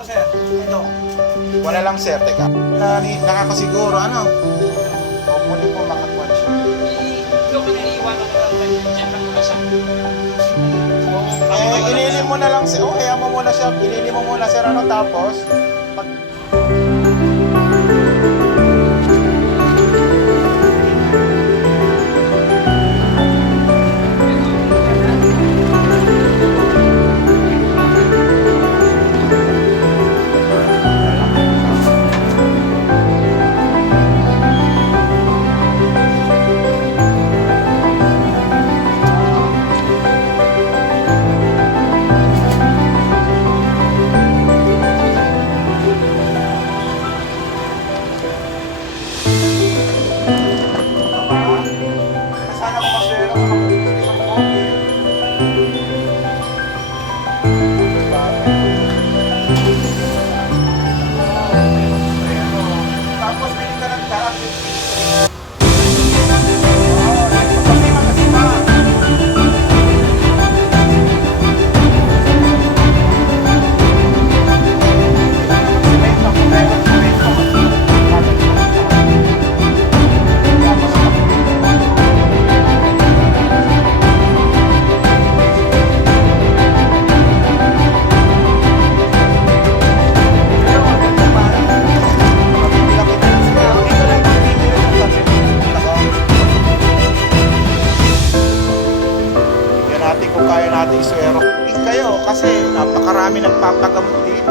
Sir, ito. Wala lang sir, teka. Nakakasiguro, ano? O muli po makatwan siya. Ikaw pinaiiwanan ko lang dyan lang muna siya. Ilili mo na lang sir. O, kaya mo muna siya. Ilili mo muna sir, ano? Tapos, pag... Sana ko maswero, makapulis isang kopi. Tapos may ka ng darap. Kung kaya natin iswero kayo kasi napakarami nagpapagamot dito.